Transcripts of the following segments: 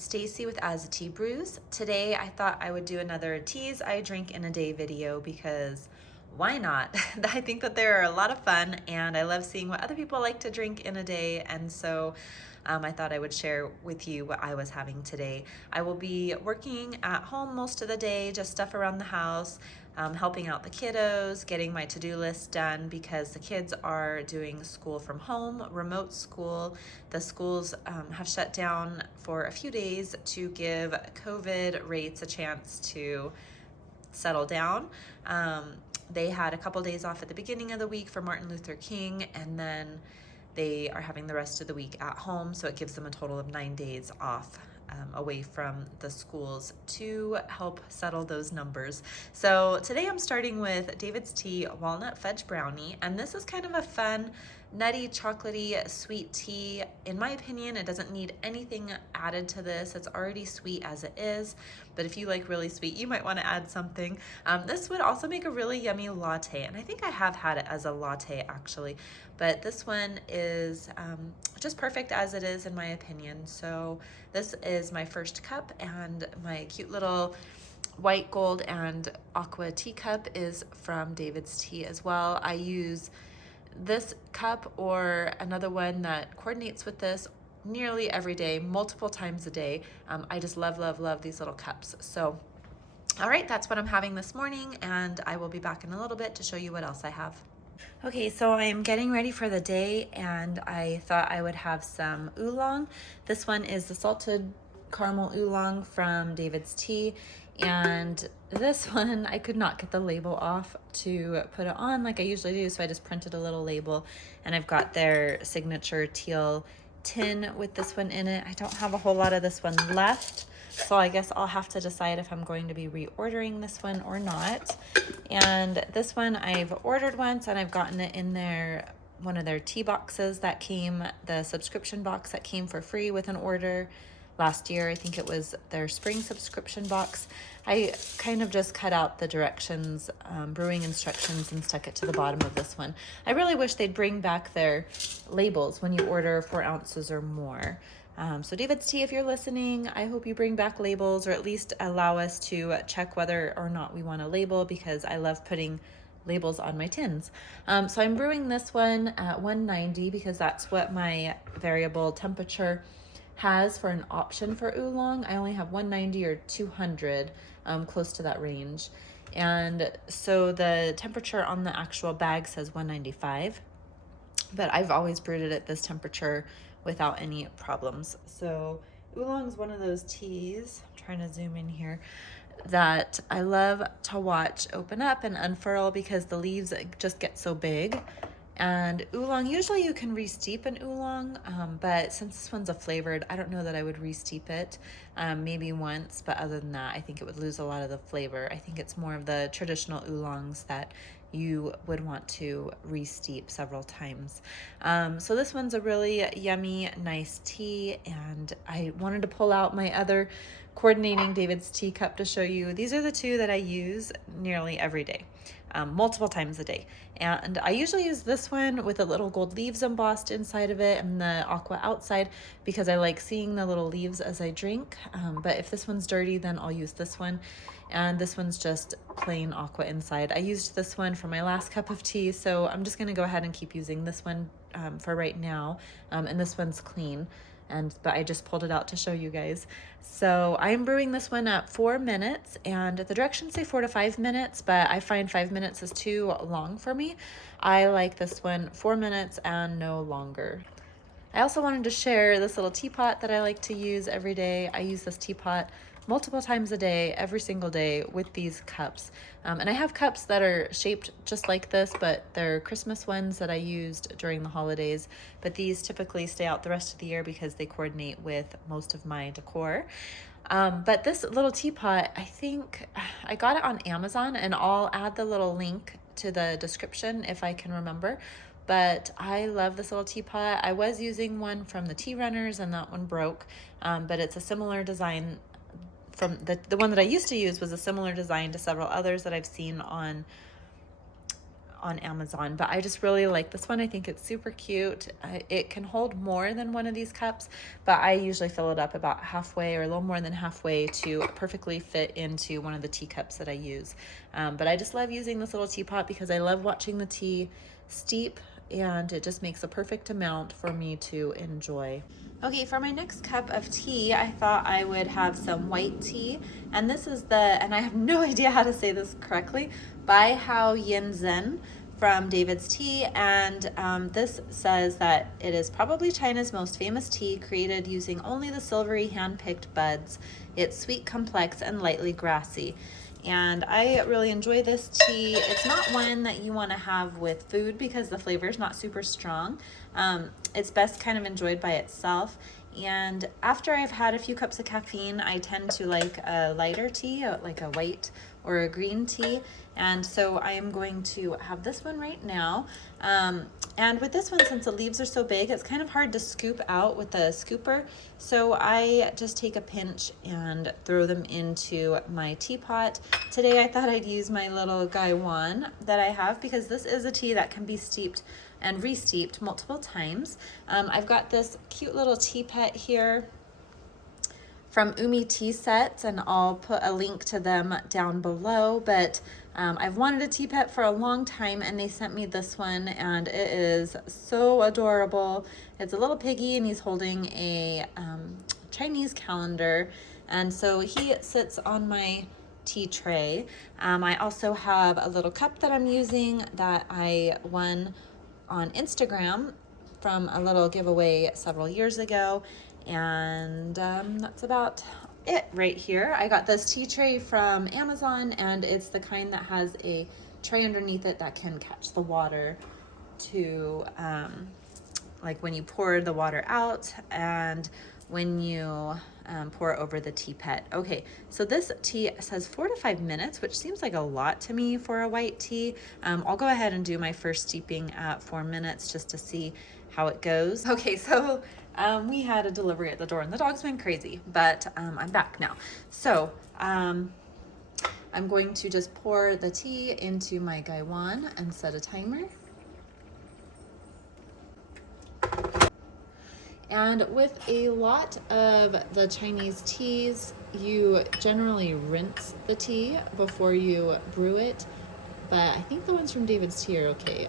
it's Stacy with As a Tea Brews. Today I thought I would do another teas I drink in a day video because why not? I think that they're a lot of fun and I love seeing what other people like to drink in a day, and so I thought I would share with you what I was having today. I will be working at home most of the day, just stuff around the house, helping out the kiddos, getting my to-do list done because the kids are doing school from home, remote school. The schools have shut down for a few days to give COVID rates a chance to settle down. They had a couple days off at the beginning of the week for Martin Luther King, and then they are having the rest of the week at home, so it gives them a total of 9 days off away from the schools to help settle those numbers. So today I'm starting with David's Tea Walnut Fudge Brownie, and this is kind of a fun, nutty, chocolatey, sweet tea. In my opinion, it doesn't need anything added to this. It's already sweet as it is, but if you like really sweet, you might want to add something. This would also make a really yummy latte, and I think I have had it as a latte actually, but this one is just perfect as it is in my opinion. So this is my first cup, and my cute little white, gold, and aqua teacup is from David's Tea as well. I use this cup or another one that coordinates with this nearly every day, multiple times a day. I just love, love, love these little cups. So, all right, that's what I'm having this morning, and I will be back in a little bit to show you what else I have. Okay, so I'm getting ready for the day, and I thought I would have some oolong. This one is the salted caramel oolong from David's Tea, and this one I could not get the label off to put it on like I usually do, so I just printed a little label, and I've got their signature teal tin with this one in it. I don't have a whole lot of this one left, so I guess I'll have to decide if I'm going to be reordering this one or not. And this one I've ordered once, and I've gotten it in one of their tea boxes that came, the subscription box that came for free with an order last year. I think it was their spring subscription box. I kind of just cut out the directions, brewing instructions, and stuck it to the bottom of this one. I really wish they'd bring back their labels when you order 4 ounces or more. So David's Tea, if you're listening, I hope you bring back labels, or at least allow us to check whether or not we want a label, because I love putting labels on my tins. So I'm brewing this one at 190 because that's what my variable temperature has for an option for oolong. I only have 190 or 200, close to that range. And so the temperature on the actual bag says 195, but I've always brewed it at this temperature without any problems. So oolong is one of those teas, I'm trying to zoom in here, that I love to watch open up and unfurl because the leaves just get so big. And oolong, usually you can re-steep an oolong, but since this one's a flavored, I don't know that I would re-steep it, maybe once, but other than that, I think it would lose a lot of the flavor. I think it's more of the traditional oolongs that you would want to re-steep several times. So this one's a really yummy, nice tea, and I wanted to pull out my other coordinating David's Tea cup to show you. These are the two that I use nearly every day. Multiple times a day. And I usually use this one with the little gold leaves embossed inside of it and the aqua outside because I like seeing the little leaves as I drink. But if this one's dirty, then I'll use this one. And this one's just plain aqua inside. I used this one for my last cup of tea, so I'm just gonna go ahead and keep using this one for right now. And this one's clean. But I just pulled it out to show you guys. So I'm brewing this one at 4 minutes, and the directions say 4 to 5 minutes, but I find 5 minutes is too long for me. I like this one 4 minutes and no longer. I also wanted to share this little teapot that I like to use every day. I use this teapot multiple times a day, every single day, with these cups. And I have cups that are shaped just like this, but they're Christmas ones that I used during the holidays. But these typically stay out the rest of the year because they coordinate with most of my decor. But this little teapot, I think I got it on Amazon, and I'll add the little link to the description if I can remember. But I love this little teapot. I was using one from the Tea Runners, and that one broke, but it's a similar design. From the one that I used to use was a similar design to several others that I've seen on on Amazon, but I just really like this one. I think it's super cute. It can hold more than one of these cups, but I usually fill it up about halfway or a little more than halfway to perfectly fit into one of the teacups that I use. But I just love using this little teapot because I love watching the tea steep, and it just makes a perfect amount for me to enjoy. Okay, for my next cup of tea, I thought I would have some white tea. And this is and I have no idea how to say this correctly, by Hao Yin Zhen from David's Tea. And this says that it is probably China's most famous tea, created using only the silvery hand-picked buds. It's sweet, complex, and lightly grassy. And I really enjoy this tea. It's not one that you want to have with food because the flavor is not super strong. It's best kind of enjoyed by itself. And after I've had a few cups of caffeine, I tend to like a lighter tea, like a white or a green tea. And so I am going to have this one right now. And with this one, since the leaves are so big, it's kind of hard to scoop out with a scooper. So I just take a pinch and throw them into my teapot. Today I thought I'd use my little LiQWYD that I have because this is a tea that can be steeped and re-steeped multiple times. I've got this cute little teapot here from Umi Tea Sets, and I'll put a link to them down below, but I've wanted a teapot for a long time, and they sent me this one, and it is so adorable. It's a little piggy, and he's holding a Chinese calendar, and so he sits on my tea tray. I also have a little cup that I'm using that I won on Instagram from a little giveaway several years ago. And that's about it right here. I got this tea tray from Amazon, and it's the kind that has a tray underneath it that can catch the water to like when you pour the water out and when you pour over the teapot. Okay, so this tea says 4 to 5 minutes, which seems like a lot to me for a white tea. I'll go ahead and do my first steeping at 4 minutes just to see how it goes. Okay, so we had a delivery at the door and the dog's been crazy, but I'm back now. So I'm going to just pour the tea into my LiQWYD and set a timer. And with a lot of the Chinese teas, you generally rinse the tea before you brew it. But I think the ones from David's Tea are okay.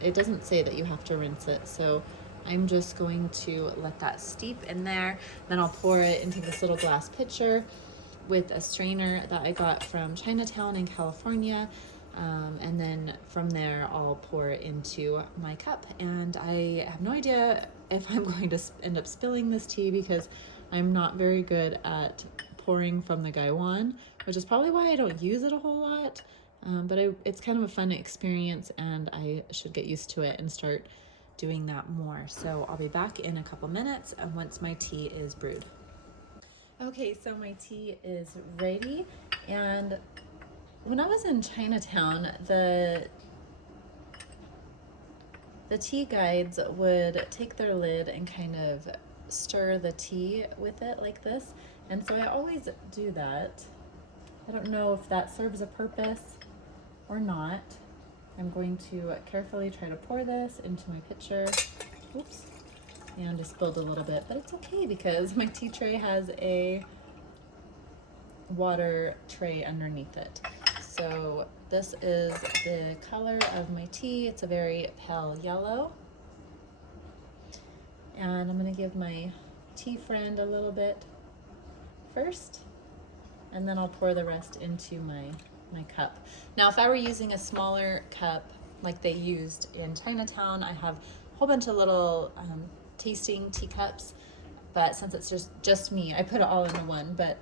It doesn't say that you have to rinse it, so I'm just going to let that steep in there. Then I'll pour it into this little glass pitcher with a strainer that I got from Chinatown in California. And then from there, I'll pour it into my cup. And I have no idea if I'm going to end up spilling this tea because I'm not very good at pouring from the LiQWYD, which is probably why I don't use it a whole lot. But it's kind of a fun experience, and I should get used to it and start doing that more. So I'll be back in a couple minutes once my tea is brewed. Okay, so my tea is ready, and when I was in Chinatown, the tea guides would take their lid and kind of stir the tea with it like this, and so I always do that. I don't know if that serves a purpose or not. I'm going to carefully try to pour this into my pitcher. Oops, and just spilled a little bit, but it's okay because my tea tray has a water tray underneath it. So this is the color of my tea. It's a very pale yellow. And I'm gonna give my tea friend a little bit first, and then I'll pour the rest into my cup. Now, if I were using a smaller cup like they used in Chinatown, I have a whole bunch of little tasting teacups, but since it's just me, I put it all into one, but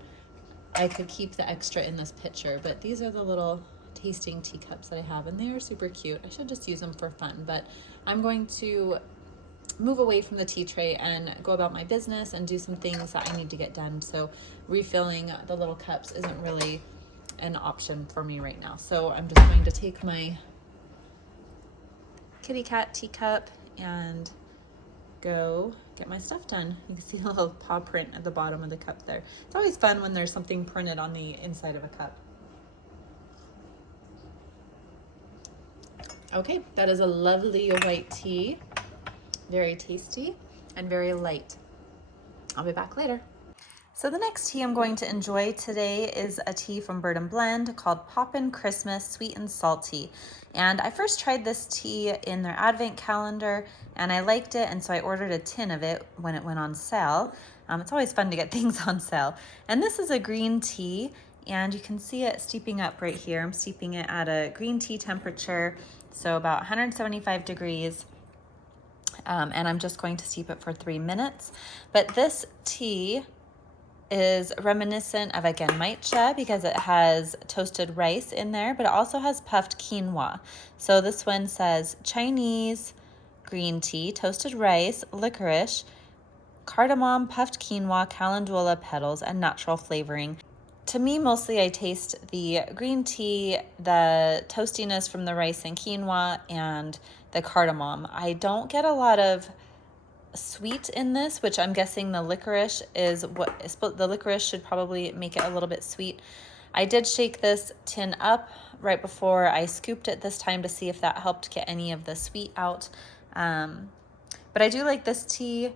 I could keep the extra in this pitcher. But these are the little tasting teacups that I have, and they are super cute. I should just use them for fun, but I'm going to move away from the tea tray and go about my business and do some things that I need to get done. So refilling the little cups isn't really an option for me right now. So I'm just going to take my kitty cat teacup and go get my stuff done. You can see the little paw print at the bottom of the cup there. It's always fun when there's something printed on the inside of a cup. Okay, that is a lovely white tea. Very tasty and very light. I'll be back later. So the next tea I'm going to enjoy today is a tea from Bird & Blend called Poppin' Christmas Sweet and Salty. And I first tried this tea in their advent calendar and I liked it, and so I ordered a tin of it when it went on sale. It's always fun to get things on sale. And this is a green tea, and you can see it steeping up right here. I'm steeping it at a green tea temperature, so about 175 degrees. And I'm just going to steep it for 3 minutes. But this tea is reminiscent of, again, matcha because it has toasted rice in there, but it also has puffed quinoa. So this one says Chinese green tea, toasted rice, licorice, cardamom, puffed quinoa, calendula petals, and natural flavoring. To me, mostly I taste the green tea, the toastiness from the rice and quinoa, and the cardamom. I don't get a lot of sweet in this, which I'm guessing the licorice is what the licorice should probably make it a little bit sweet. I did shake this tin up right before I scooped it this time to see if that helped get any of the sweet out. But I do like this tea.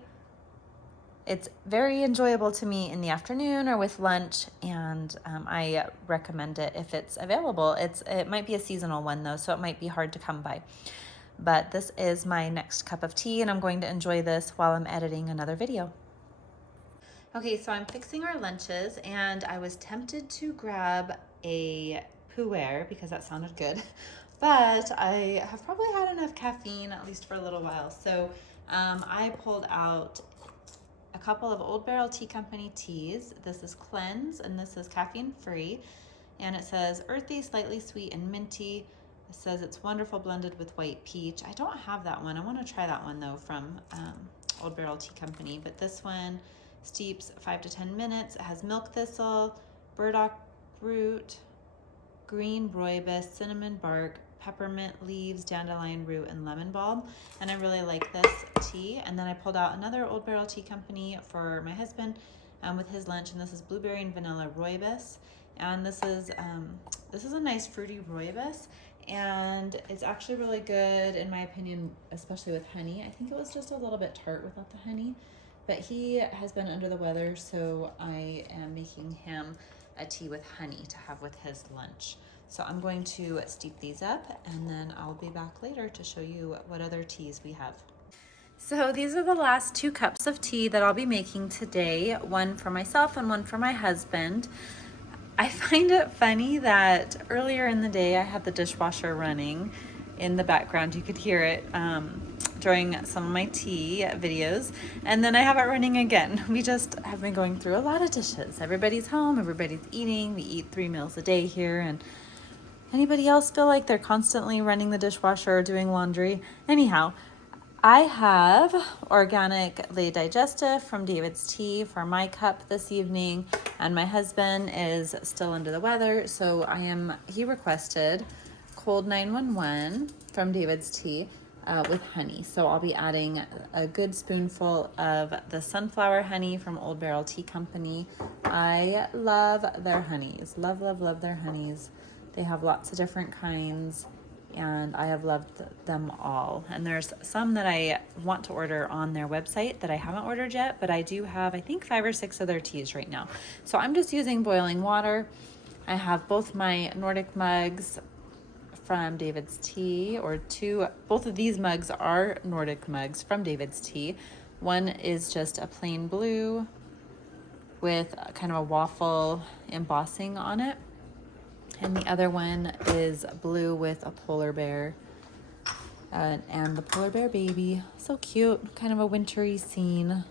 It's very enjoyable to me in the afternoon or with lunch, and I recommend it if it's available. It might be a seasonal one though, so it might be hard to come by. But this is my next cup of tea, and I'm going to enjoy this while I'm editing another video. Okay, so I'm fixing our lunches, and I was tempted to grab a pu'er because that sounded good, but I have probably had enough caffeine, at least for a little while. So I pulled out a couple of Old Barrel Tea Company teas. This is Cleanse, and this is caffeine free, and it says earthy, slightly sweet, and minty. It says it's wonderful blended with white peach. I don't have that one. I want to try that one though from Old Barrel Tea Company. But this one steeps 5 to 10 minutes. It has milk thistle, burdock root, green rooibos, cinnamon bark, peppermint leaves, dandelion root, and lemon balm. And I really like this tea. And then I pulled out another Old Barrel Tea Company for my husband with his lunch, and this is blueberry and vanilla rooibos. And this is a nice fruity rooibos, and it's actually really good in my opinion, especially with honey. I think it was just a little bit tart without the honey, but he has been under the weather, so I am making him a tea with honey to have with his lunch. So I'm going to steep these up, and then I'll be back later to show you what other teas we have. So these are the last 2 cups of tea that I'll be making today, one for myself and one for my husband. I find it funny that earlier in the day I had the dishwasher running in the background. You could hear it during some of my tea videos, and then I have it running again. We just have been going through a lot of dishes. Everybody's home, everybody's eating. We eat 3 meals a day here, and anybody else feel like they're constantly running the dishwasher or doing laundry? Anyhow, I have organic Lay Digestive from David's Tea for my cup this evening, and my husband is still under the weather, so he requested Cold 911 from David's Tea with honey. So I'll be adding a good spoonful of the sunflower honey from Old Barrel Tea Company. I love their honeys, love, love, love their honeys. They have lots of different kinds, and I have loved them all. And there's some that I want to order on their website that I haven't ordered yet, but I do have, I think, 5 or 6 of their teas right now. So I'm just using boiling water. I have both my Nordic mugs from David's Tea, both of these mugs are Nordic mugs from David's Tea. One is just a plain blue with kind of a waffle embossing on it, and the other one is blue with a polar bear and the polar bear baby. So cute, kind of a wintry scene.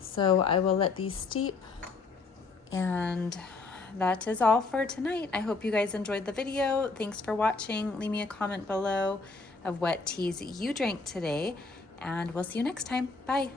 So I will let these steep, and that is all for tonight. I hope you guys enjoyed the video. Thanks for watching. Leave me a comment below of what teas you drank today, and we'll see you next time. Bye.